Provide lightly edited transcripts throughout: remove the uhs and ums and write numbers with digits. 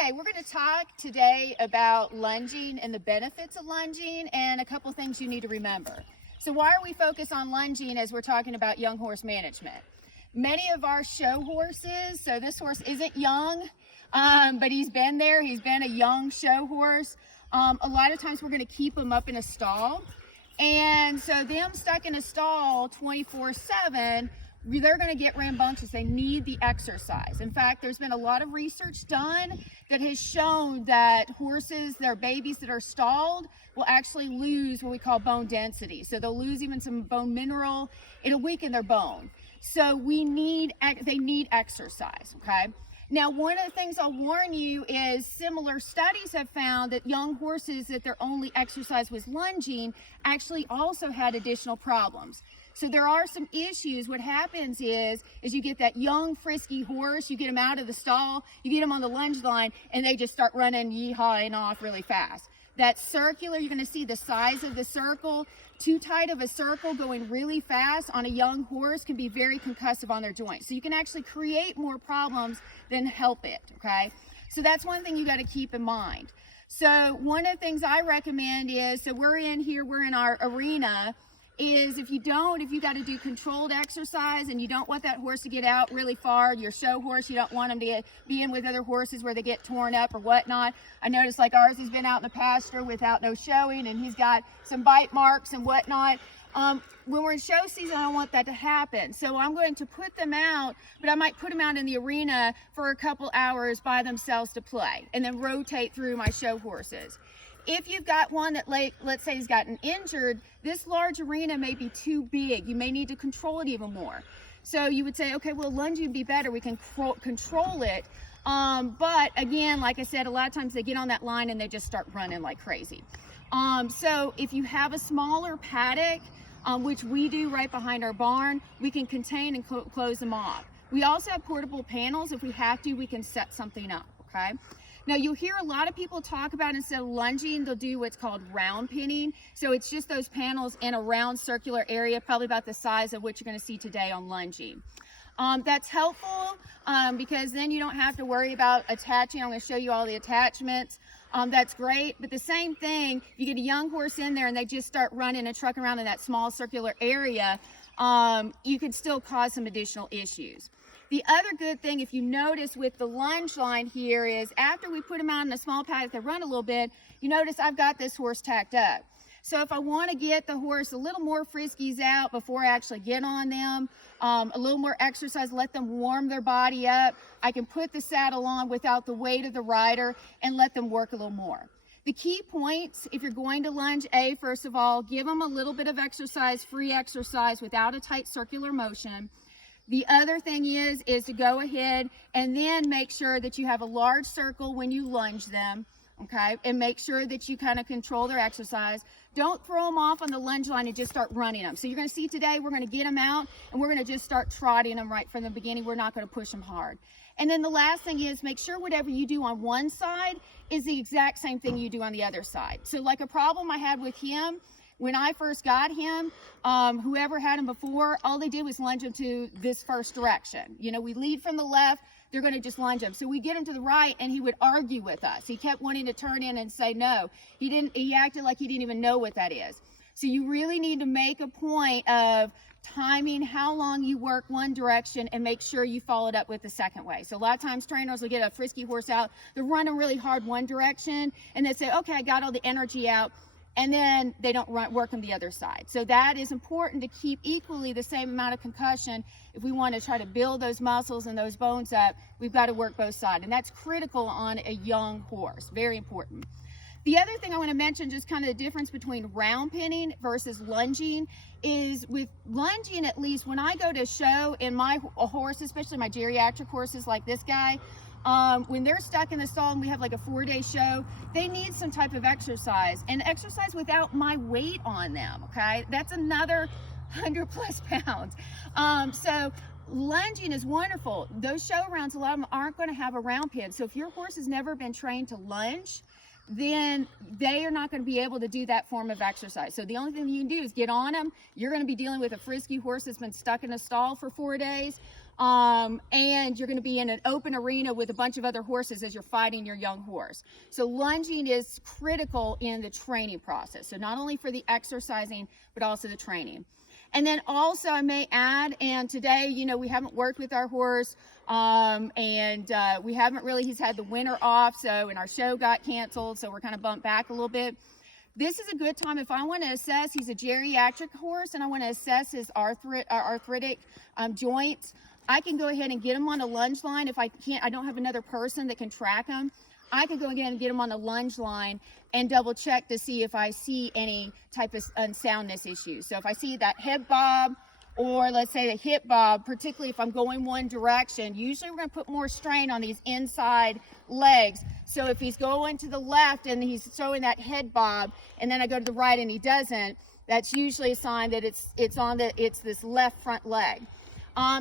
Okay, we're going to talk today about lunging and the benefits of lunging and a couple things you need to remember. So why are we focused on lunging as we're talking about young horse management? Many of our show horses, so this horse isn't young, but he's been there. He's been a young show horse. A lot of times we're going to keep him up in a stall. And so them stuck in a stall 24/7, they're going to get rambunctious. They need the exercise. In fact, there's been a lot of research done that has shown that horses, their babies that are stalled, will actually lose what we call bone density. So they'll lose even some bone mineral. It'll weaken their bone. So they need exercise, okay? Now, one of the things I'll warn you is similar studies have found that young horses that their only exercise was lunging actually also had additional problems. So there are some issues. What happens is you get that young, frisky horse, you get them out of the stall, you get them on the lunge line, and they just start running, yeehawing off really fast. That circular, you're going to see the size of the circle. Too tight of a circle going really fast on a young horse can be very concussive on their joints. So you can actually create more problems than help it, okay? So that's one thing you got to keep in mind. So one of the things I recommend is, so we're in our arena, is if you got to do controlled exercise and you don't want that horse to get out really far, your show horse, you don't want them to be in with other horses where they get torn up or whatnot. I noticed like ours has been out in the pasture without no showing and he's got some bite marks and whatnot. When we're in show season, I don't want that to happen. So I'm going to put them out, but I might put them out in the arena for a couple hours by themselves to play and then rotate through my show horses. If you've got one that, let's say, has gotten injured, this large arena may be too big. You may need to control it even more. So you would say, okay, well, lunging would be better. We can control it. But again, like I said, a lot of times they get on that line and they just start running like crazy. So if you have a smaller paddock, which we do right behind our barn, we can contain and close them off. We also have portable panels. If we have to, we can set something up, okay? Now, you'll hear a lot of people talk about, instead of lunging, they'll do what's called round pinning. So it's just those panels in a round circular area, probably about the size of what you're going to see today on lunging. That's helpful because then you don't have to worry about attaching. I'm going to show you all the attachments. That's great. But the same thing, you get a young horse in there and they just start running and trucking around in that small circular area, you could still cause some additional issues. The other good thing, if you notice with the lunge line here, is after we put them out in a small paddock that run a little bit, you notice I've got this horse tacked up. So if I want to get the horse a little more friskies out before I actually get on them, a little more exercise, let them warm their body up, I can put the saddle on without the weight of the rider and let them work a little more. The key points, if you're going to lunge, first of all, give them a little bit of exercise, free exercise without a tight circular motion. The other thing is to go ahead and then make sure that you have a large circle when you lunge them, okay? And make sure that you kind of control their exercise. Don't throw them off on the lunge line and just start running them. So you're going to see today, we're going to get them out and we're going to just start trotting them right from the beginning. We're not going to push them hard. And then the last thing is make sure whatever you do on one side is the exact same thing you do on the other side. So like a problem I had with him, when I first got him, whoever had him before, all they did was lunge him to this first direction. You know, we lead from the left, they're going to just lunge him. So we get him to the right and he would argue with us. He kept wanting to turn in and say no. He acted like he didn't even know what that is. So you really need to make a point of timing how long you work one direction and make sure you follow it up with the second way. So a lot of times trainers will get a frisky horse out, they're running really hard one direction and they say, okay, I got all the energy out. And then they don't work on the other side. So that is important to keep equally the same amount of concussion. If we want to try to build those muscles and those bones up, we've got to work both sides. And that's critical on a young horse, very important. The other thing I want to mention, just kind of the difference between round pinning versus lunging, is with lunging, at least when I go to show in my horse, especially my geriatric horses like this guy, when they're stuck in the stall and we have like a 4-day show, they need some type of exercise, and exercise without my weight on them, okay? That's another 100+ pounds. So lunging is wonderful. Those show rounds, a lot of them aren't going to have a round pin. So if your horse has never been trained to lunge, then they are not going to be able to do that form of exercise. So the only thing you can do is get on them. You're going to be dealing with a frisky horse that's been stuck in a stall for 4 days. and you're going to be in an open arena with a bunch of other horses as you're fighting your young horse. So lunging is critical in the training process. So not only for the exercising, but also the training. And then also I may add, and today, you know, we haven't worked with our horse, we haven't really, he's had the winter off, so, and our show got canceled, so we're kind of bumped back a little bit. This is a good time if I want to assess, he's a geriatric horse, and I want to assess his arthritic joints. I can go ahead and get him on a lunge line. If I can't, I don't have another person that can track him, I could go again and get him on the lunge line and double check to see if I see any type of unsoundness issues. So if I see that head bob, or let's say the hip bob, particularly if I'm going one direction, usually we're going to put more strain on these inside legs. So if he's going to the left and he's showing that head bob, and then I go to the right and he doesn't, that's usually a sign that it's this left front leg.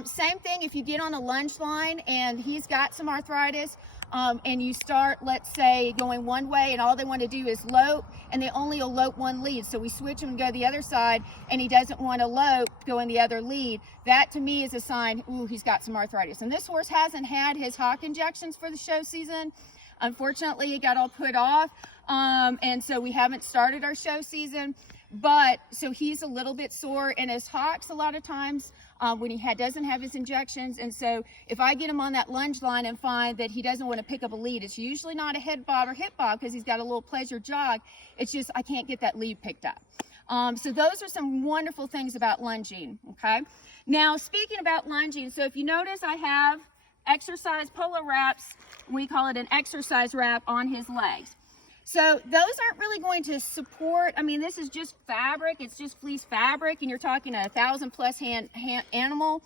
Same thing if you get on a lunge line and he's got some arthritis, and you start, let's say, going one way and all they want to do is lope, and they only elope one lead. So we switch him and go the other side and he doesn't want to lope, go in the other lead. That to me is a sign, ooh, he's got some arthritis. And this horse hasn't had his hock injections for the show season. Unfortunately, it got all put off. And so we haven't started our show season. But so he's a little bit sore in his hocks a lot of times when he doesn't have his injections. And so if I get him on that lunge line and find that he doesn't want to pick up a lead, it's usually not a head bob or hip bob because he's got a little pleasure jog. It's just I can't get that lead picked up. So those are some wonderful things about lunging. Okay. Now speaking about lunging, so if you notice, I have exercise polo wraps. We call it an exercise wrap on his legs. So those aren't really going to support, I mean, this is just fabric, it's just fleece fabric, and you're talking a 1,000+ hand animal.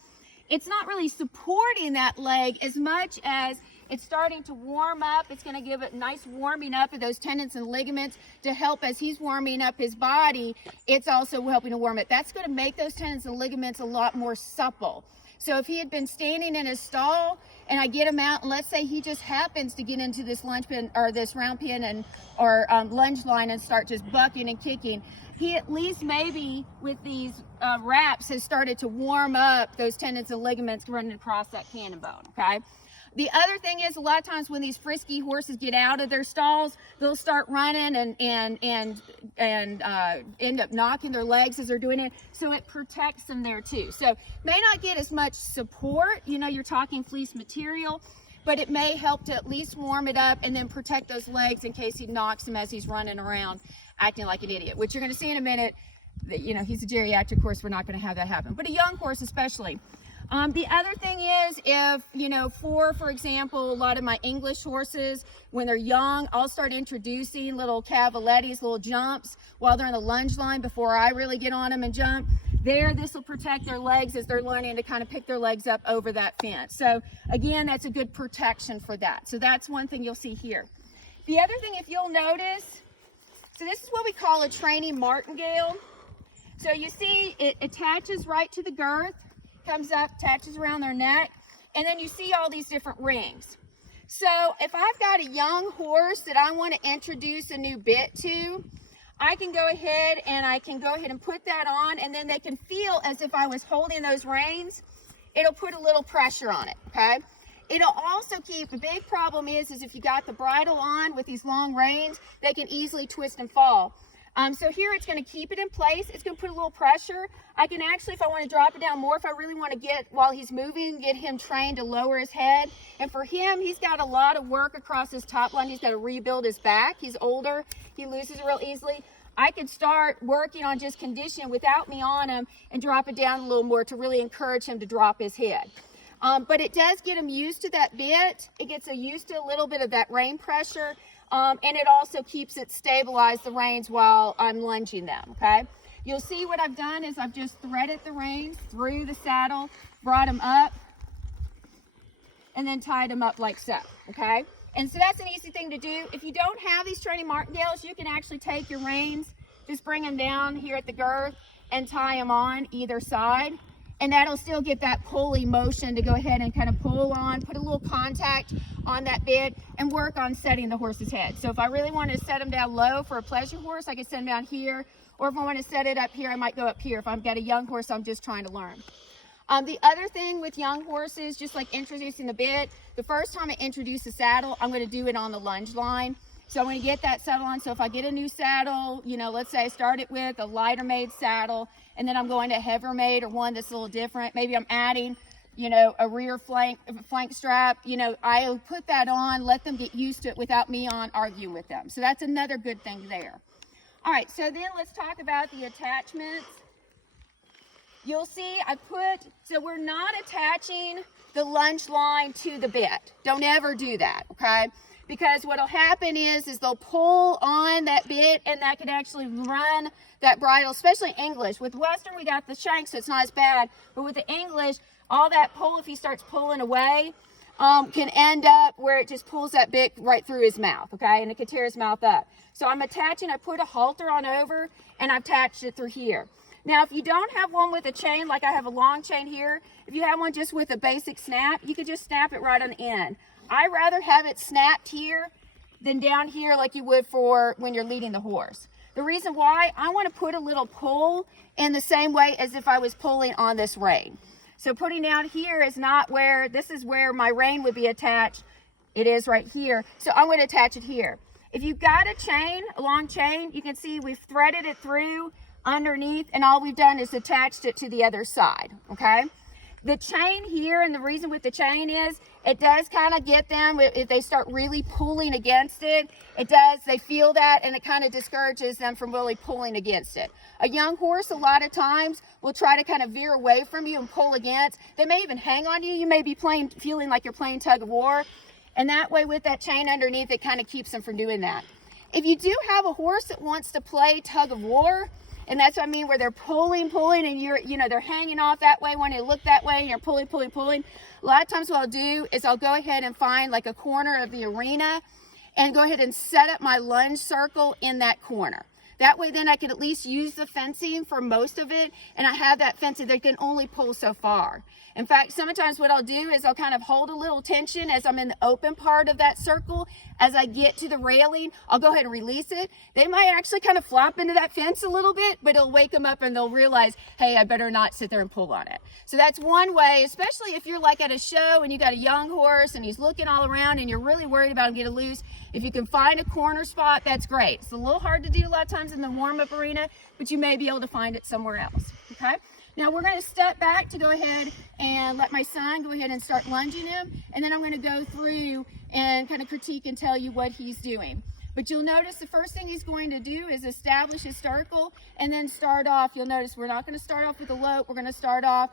It's not really supporting that leg as much as it's starting to warm up. It's going to give it nice warming up of those tendons and ligaments to help as he's warming up his body. It's also helping to warm it. That's going to make those tendons and ligaments a lot more supple. So if he had been standing in his stall and I get him out, and let's say he just happens to get into this lunge pin or this round pin or lunge line and start just bucking and kicking, he at least maybe with these wraps has started to warm up those tendons and ligaments running across that cannon bone, okay? The other thing is, a lot of times when these frisky horses get out of their stalls, they'll start running and end up knocking their legs as they're doing it. So it protects them there too. So may not get as much support, you know, you're talking fleece material, but it may help to at least warm it up and then protect those legs in case he knocks them as he's running around acting like an idiot, which you're going to see in a minute. That, you know, he's a geriatric horse, we're not going to have that happen, but a young horse especially. The other thing is, if, you know, for example, a lot of my English horses, when they're young, I'll start introducing little cavalettis, little jumps while they're in the lunge line before I really get on them and jump. This will protect their legs as they're learning to kind of pick their legs up over that fence. So again, that's a good protection for that. So that's one thing you'll see here. The other thing, if you'll notice, so this is what we call a training martingale. So you see it attaches right to the girth, comes up, attaches around their neck, and then you see all these different rings. So if I've got a young horse that I want to introduce a new bit to, I can go ahead and put that on, and then they can feel as if I was holding those reins. It'll put a little pressure on it, okay? It'll also keep, the big problem is if you got the bridle on with these long reins, they can easily twist and fall. So here it's going to keep it in place. It's going to put a little pressure. I can actually, if I want to drop it down more, if I really want to get, while he's moving, get him trained to lower his head. And for him, he's got a lot of work across his top line. He's got to rebuild his back. He's older. He loses it real easily. I could start working on just conditioning without me on him and drop it down a little more to really encourage him to drop his head. But it does get him used to that bit. It gets him used to a little bit of that rein pressure. And it also keeps it stabilized, the reins, while I'm lunging them, okay? You'll see what I've done is I've just threaded the reins through the saddle, brought them up, and then tied them up like so, okay? And so that's an easy thing to do. If you don't have these training martingales, you can actually take your reins, just bring them down here at the girth and tie them on either side. And that'll still get that pulley motion to go ahead and kind of pull on, put a little contact on that bit and work on setting the horse's head. So if I really want to set him down low for a pleasure horse, I can set him down here. Or if I want to set it up here, I might go up here. If I've got a young horse I'm just trying to learn. The other thing with young horses, just like introducing the bit, the first time I introduce the saddle, I'm going to do it on the lunge line. So I'm going to get that saddle on. So if I get a new saddle, you know, let's say I started with a lighter made saddle, and then I'm going to a heavier made or one that's a little different. Maybe I'm adding, you know, a rear flank strap. You know, I'll put that on, let them get used to it without me arguing with them. So that's another good thing there. All right, so then let's talk about the attachments. You'll see so we're not attaching the lunge line to the bit. Don't ever do that, okay? Because what'll happen is they'll pull on that bit, and that can actually run that bridle, especially English. With Western, we got the shank, so it's not as bad. But with the English, all that pull, if he starts pulling away, can end up where it just pulls that bit right through his mouth, okay? And it can tear his mouth up. So I'm attaching, I put a halter on over, and I've attached it through here. Now, if you don't have one with a chain, like I have a long chain here, if you have one just with a basic snap, you could just snap it right on the end. I rather have it snapped here than down here like you would for when you're leading the horse. The reason why, I want to put a little pull in the same way as if I was pulling on this rein. So putting down here is not where, this is where my rein would be attached. It is right here. So I'm going to attach it here. If you've got a chain, a long chain, you can see we've threaded it through underneath, and all we've done is attached it to the other side, okay? The chain here, and the reason with the chain is it does kind of get them, if they start really pulling against it, they feel that, and it kind of discourages them from really pulling against it. A young horse, a lot of times, will try to kind of veer away from you and pull against. They may even hang on you. You may be feeling like you're playing tug of war, and that way with that chain underneath, it kind of keeps them from doing that. If you do have a horse that wants to play tug of war, and that's what I mean, where they're pulling, and they're hanging off that way, when they look that way, and you're pulling. A lot of times what I'll do is I'll go ahead and find like a corner of the arena and go ahead and set up my lunge circle in that corner. That way then I can at least use the fencing for most of it, and I have that fencing that can only pull so far. In fact, sometimes what I'll do is I'll kind of hold a little tension as I'm in the open part of that circle. As I get to the railing, I'll go ahead and release it. They might actually kind of flop into that fence a little bit, but it'll wake them up and they'll realize, hey, I better not sit there and pull on it. So that's one way, especially if you're like at a show and you got a young horse and he's looking all around and you're really worried about him getting loose. If you can find a corner spot, that's great. It's a little hard to do a lot of times in the warm-up arena, but you may be able to find it somewhere else, okay? Now we're going to step back to go ahead and let my son go ahead and start lunging him, and then I'm going to go through and kind of critique and tell you what he's doing. But you'll notice the first thing he's going to do is establish his circle and then start off. You'll notice we're not going to start off with a lope. We're going to start off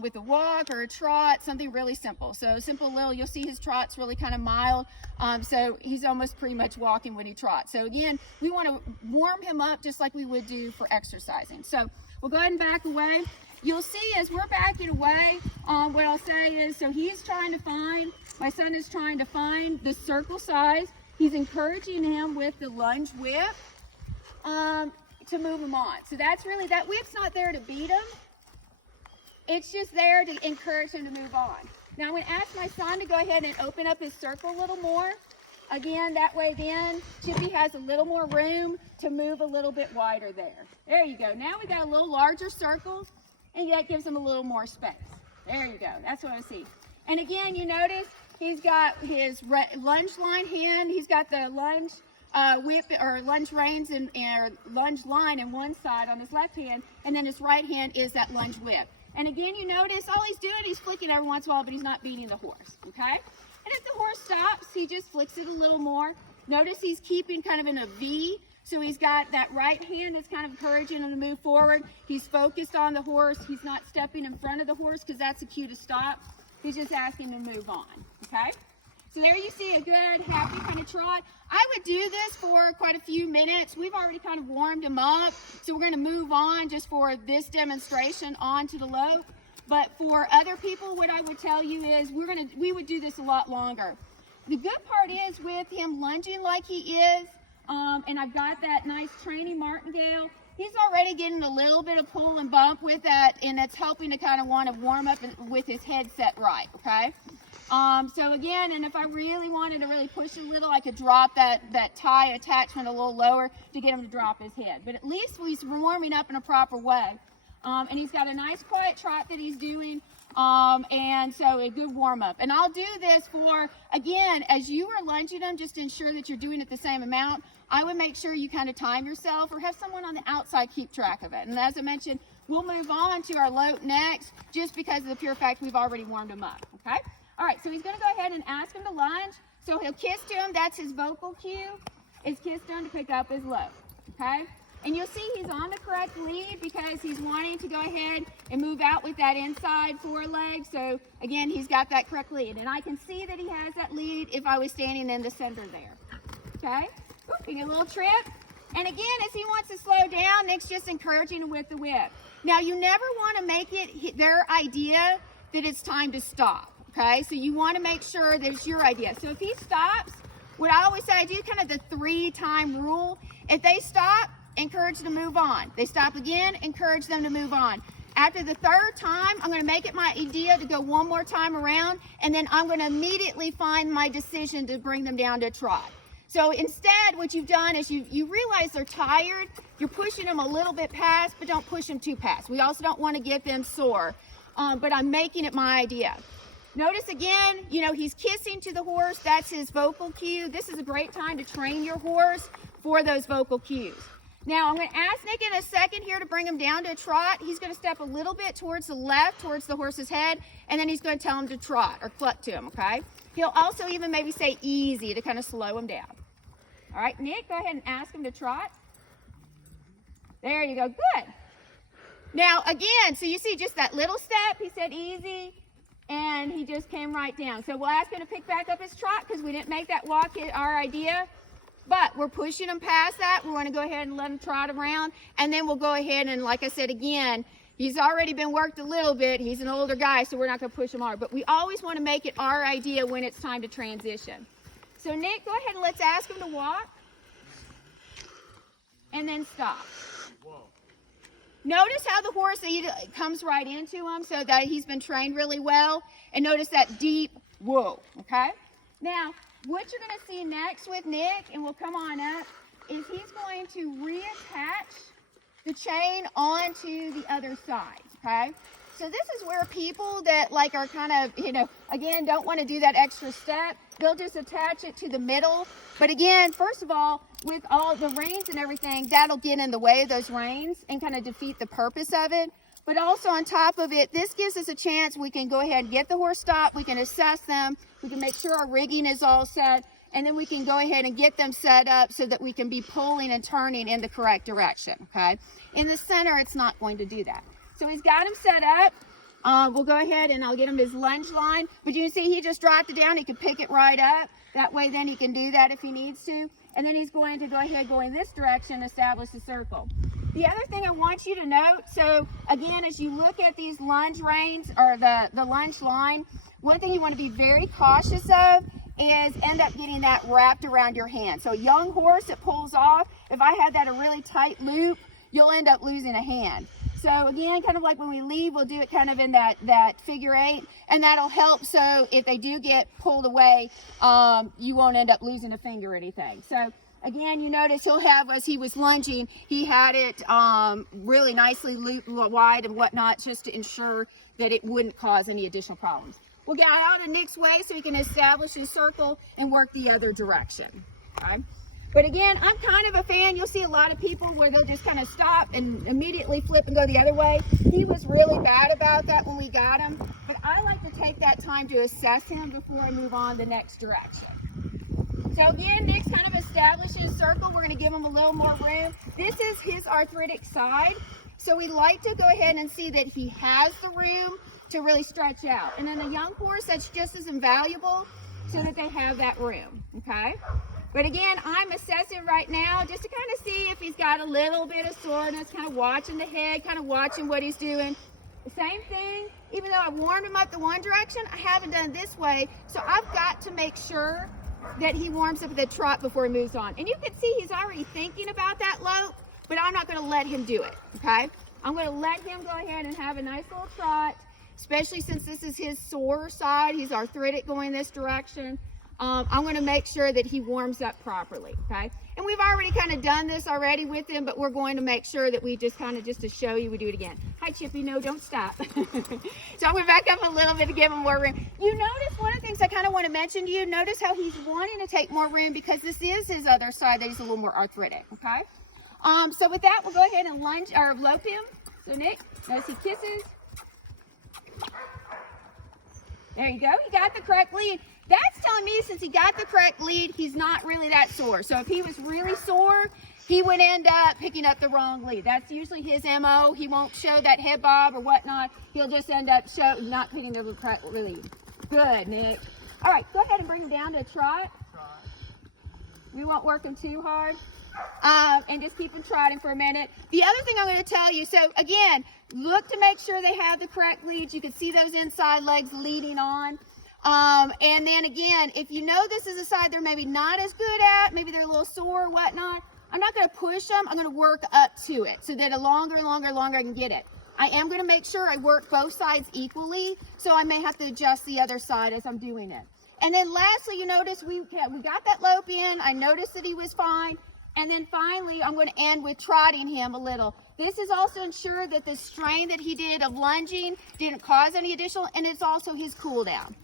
with a walk or a trot, something really simple. So simple little, you'll see his trot's really kind of mild. So he's almost pretty much walking when he trots. So again, we want to warm him up just like we would do for exercising. So we'll go ahead and back away. You'll see as we're backing away, what I'll say is, so he's trying to find, my son is trying to find the circle size. He's encouraging him with the lunge whip to move him on. So that's really, that whip's not there to beat him. It's just there to encourage him to move on. Now I'm going to ask my son to go ahead and open up his circle a little more. Again, that way then Chippy has a little more room to move a little bit wider there. There you go. Now we got a little larger circle, and that gives him a little more space. There you go. That's what I see. And again, you notice he's got his lunge line hand. He's got the lunge whip or lunge reins and lunge line in one side on his left hand, and then his right hand is that lunge whip. And again, you notice all he's doing, he's flicking every once in a while, but he's not beating the horse, okay? And if the horse stops, he just flicks it a little more. Notice he's keeping kind of in a V, so he's got that right hand that's kind of encouraging him to move forward. He's focused on the horse. He's not stepping in front of the horse because that's the cue to stop. He's just asking him to move on, okay? So there you see a good, happy kind of trot. I would do this for quite a few minutes. We've already kind of warmed him up, so we're going to move on just for this demonstration on to the lope. But for other people, what I would tell you is we would do this a lot longer. The good part is with him lunging like he is, and I've got that nice training martingale, he's already getting a little bit of pull and bump with that, and it's helping to kind of want to warm up with his head set right, okay? So again, and if I really wanted to really push a little, I could drop that tie attachment a little lower to get him to drop his head. But at least he's warming up in a proper way. And he's got a nice quiet trot that he's doing. And so a good warm up. And I'll do this for, again, as you are lunging them, just to ensure that you're doing it the same amount, I would make sure you kind of time yourself or have someone on the outside keep track of it. And as I mentioned, we'll move on to our load next, just because of the pure fact we've already warmed them up, okay? All right, so he's gonna go ahead and ask him to lunge. So he'll kiss to him, that's his vocal cue, is kiss to him to pick up his load, okay? And you'll see he's on the correct lead because he's wanting to go ahead and move out with that inside foreleg. So again, he's got that correct lead. And I can see that he has that lead if I was standing in the center there. Okay? Taking a little trip. And again, as he wants to slow down, Nick's just encouraging him with the whip. Now, you never want to make it their idea that it's time to stop. Okay? So you want to make sure that it's your idea. So if he stops, what I always say, I do kind of the 3-time rule. If they stop, encourage them to move on. They stop again, encourage them to move on. After the 3rd time, I'm going to make it my idea to go one more time around, and then I'm going to immediately find my decision to bring them down to a trot. So instead, what you've done is you realize they're tired. You're pushing them a little bit past, but don't push them too past. We also don't want to get them sore, but I'm making it my idea. Notice again, you know, he's kissing to the horse. That's his vocal cue. This is a great time to train your horse for those vocal cues. Now, I'm going to ask Nick in a second here to bring him down to a trot. He's going to step a little bit towards the left, towards the horse's head, and then he's going to tell him to trot or cluck to him, okay? He'll also even maybe say easy to kind of slow him down. All right, Nick, go ahead and ask him to trot. There you go, good. Now, again, so you see just that little step, he said easy, and he just came right down. So we'll ask him to pick back up his trot because we didn't make that walk our idea. But we're pushing him past that. We want to go ahead and let him trot around. And then we'll go ahead and, like I said, again, he's already been worked a little bit. He's an older guy, so we're not going to push him hard. But we always want to make it our idea when it's time to transition. So, Nick, go ahead and let's ask him to walk. And then stop. Notice how the horse comes right into him so that he's been trained really well. And notice that deep whoa, okay? Now, what you're going to see next with Nick, and we'll come on up, is he's going to reattach the chain onto the other side, okay? So this is where people that like are kind of, you know, again, don't want to do that extra step, they'll just attach it to the middle. But again, first of all, with all the reins and everything, that'll get in the way of those reins and kind of defeat the purpose of it. But also on top of it, this gives us a chance. We can go ahead and get the horse stopped. We can assess them. We can make sure our rigging is all set. And then we can go ahead and get them set up so that we can be pulling and turning in the correct direction, okay? In the center, it's not going to do that. So he's got him set up. We'll go ahead and I'll get him his lunge line. But you can see he just dropped it down. He can pick it right up. That way then he can do that if he needs to. And then he's going to go ahead, go in this direction, establish a circle. The other thing I want you to note, so again, as you look at these lunge reins or the lunge line, one thing you want to be very cautious of is end up getting that wrapped around your hand. So a young horse that pulls off, if I had that a really tight loop, you'll end up losing a hand. So again, kind of like when we leave, we'll do it kind of in that figure 8, and that'll help so if they do get pulled away, you won't end up losing a finger or anything. So again, you notice he'll have, as he was lunging, he had it really nicely looped wide and whatnot just to ensure that it wouldn't cause any additional problems. We'll get out of Nick's way so he can establish his circle and work the other direction, okay? But again, I'm kind of a fan. You'll see a lot of people where they'll just kind of stop and immediately flip and go the other way. He was really bad about that when we got him. But I like to take that time to assess him before I move on the next direction. So again, Nick's kind of established his circle. We're going to give him a little more room. This is his arthritic side. So we like to go ahead and see that he has the room to really stretch out. And in a young horse, that's just as invaluable so that they have that room, okay? But again, I'm assessing right now just to kind of see if he's got a little bit of soreness, kind of watching the head, kind of watching what he's doing. The same thing, even though I warmed him up the one direction, I haven't done this way. So I've got to make sure that he warms up the trot before he moves on. And you can see he's already thinking about that lope, but I'm not going to let him do it, okay? I'm going to let him go ahead and have a nice little trot, especially since this is his sore side. He's arthritic going this direction. I'm going to make sure that he warms up properly, okay? And we've already kind of done this already with him, but we're going to make sure that we just kind of, just to show you, we do it again. Hi, Chippy, no, don't stop. So I'm going to back up a little bit to give him more room. You notice one of the things I kind of want to mention to you, notice how he's wanting to take more room because this is his other side that he's a little more arthritic, okay? So with that, we'll go ahead and lunge or lope him. So Nick, notice he kisses. There you go, he got the correct lead. That's telling me since he got the correct lead, he's not really that sore. So if he was really sore, he would end up picking up the wrong lead. That's usually his MO. He won't show that head bob or whatnot. He'll just end up not picking the correct lead. Good, Nick. All right, go ahead and bring him down to a trot. We won't work him too hard. And just keep him trotting for a minute. The other thing I'm going to tell you, so again, look to make sure they have the correct leads. You can see those inside legs leading on. And then again, if you know this is a side they're maybe not as good at, maybe they're a little sore or whatnot, I'm not going to push them. I'm going to work up to it so that the longer I can get it. I am going to make sure I work both sides equally, so I may have to adjust the other side as I'm doing it. And then lastly, you notice we got that lope in. I noticed that he was fine. And then finally, I'm going to end with trotting him a little. This is also ensure that the strain that he did of lunging didn't cause any additional, and it's also his cool down.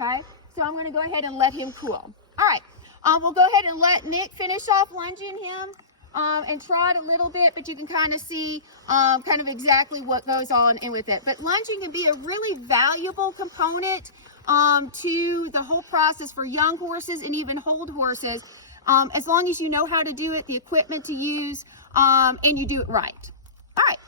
Okay, so I'm going to go ahead and let him cool. All right, we'll go ahead and let Nick finish off lunging him and trot a little bit, but you can kind of see kind of exactly what goes on in with it. But lunging can be a really valuable component to the whole process for young horses and even old horses, as long as you know how to do it, the equipment to use, and you do it right. All right.